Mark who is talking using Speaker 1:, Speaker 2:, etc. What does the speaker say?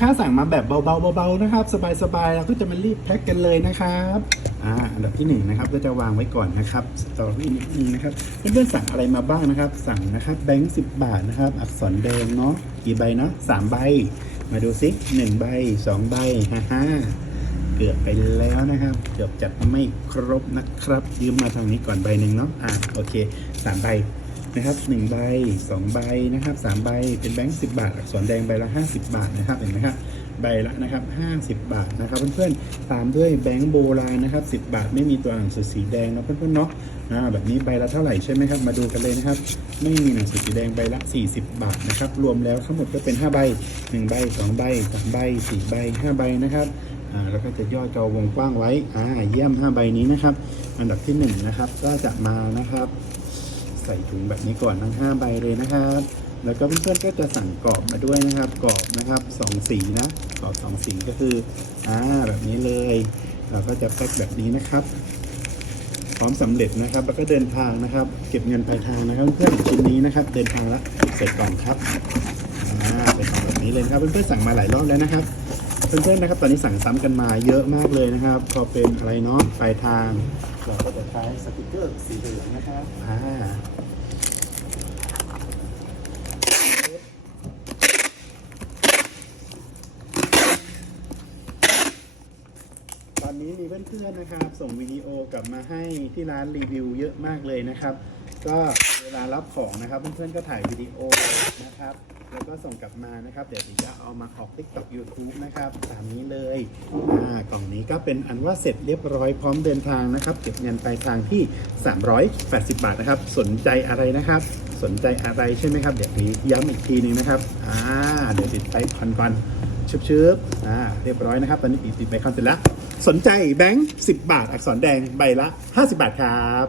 Speaker 1: ค่าสั่งมาแบบเบาๆเบาๆนะครับ สบายๆเราก็จะมารีบแพ็คกันเลยนะครับอ่าอันดับที่หนึ่งนะครับก็จะวางไว้ก่อนนะครับสตอรี่นิดนึงนะครับเพื่อนๆสั่งอะไรมาบ้างนะครับ สั่งนะครับแบงค์สิบบาทนะครับ อักษรแดงเนาะกี่ใบเนาะสามใบ มาดูซิหนึ่งใบสองใบฮ่าฮ่าเกือบไปแล้วนะครับ เกือบจัดไม่ครบนะครับ ยืมมาทางนี้ก่อนใบหนึ่งเนาะอ่าโอเคสามใบ นะครับหนึ่งใบสองใบนะครับสามใบเป็นแบงค์สิบาท อักษรแดงใบละห้าสิบาทนะครับเห็นไหมครับใบละนะครับห้าสิบบาทนะครับเพื่อนๆตามด้วยแบงค์โบราณนะครับสิบบาทไม่มีตัวหนังสือสีแดงนะเพื่อนๆเนาะอ่าแบบนี้ใบละเท่าไหร่ใช่ไหมครับมาดูกันเลยนะครับ ไม่มีหนังสือสีแดงใบละ 40 บาทนะครับรวมแล้วทั้งหมดก็เป็น 5 ใบ 1 ใบ 2 ใบ 3 ใบ 4 ใบ 5 ใบนะครับอ่าแล้วก็จะย่อจอวงกว้างไว้อ่าเยี่ยม 5 ใบนี้นะครับ อันดับที่ 1 นะครับก็จะมานะครับ ใส่ถุงแบบนี้ก่อนทั้ง5ใบเลยนะครับ แล้วก็เพื่อนๆก็จะสั่งกรอบมาด้วยนะครับ กรอบนะครับสองสีนะกรอบสองสีก็คืออ่าแบบนี้เลย เราก็จะแพ็คแบบนี้นะครับ พร้อมสำเร็จนะครับ แล้วก็เดินทางนะครับ เก็บเงินปลายทางนะครับ เพื่อนๆชิ้นนี้นะครับ เดินทางแล้วเสร็จก่อนครับอ่าใส่กล่องแบบนี้เลยครับ เพื่อนๆสั่งมาหลายรอบแล้วนะครับเพื่อนๆนะครับ ตอนนี้สั่งซ้ำกันมาเยอะมากเลยนะครับ พอเป็นอะไรเนาะปลายทาง เราก็จะใช้สติกเกอร์สีเหลืองนะครับอ่าตอนนี้มีเพื่อนๆนะครับ ส่งวิดีโอกลับมาให้ที่ร้านรีวิวเยอะมากเลยนะครับ ก็เวลารับของนะครับเพื่อนๆก็ถ่ายวิดีโอนะครับ แล้วก็ส่งกลับมานะครับ เดี๋ยวผมจะเอามาออก TikTok YouTube นะครับ ตามนี้เลยอ่ากล่องนี้ก็เป็นอันว่าเสร็จเรียบร้อยพร้อมเดินทางนะครับ เก็บเงินปลายทางที่ 380 บาทนะครับ สนใจอะไรนะครับ สนใจอะไรใช่ไหมครับ เดี๋ยวนี้ย้ำอีกทีหนึงนะครับอ่าเดี๋ยวติดไปพันพันๆชืบๆอ่าเรียบร้อยนะครับ ตอนนี้ติดติดไปคอนเสร็จแล้ว สนใจแบงค์10 บาท อักษรแดงใบละ 50 บาทครับ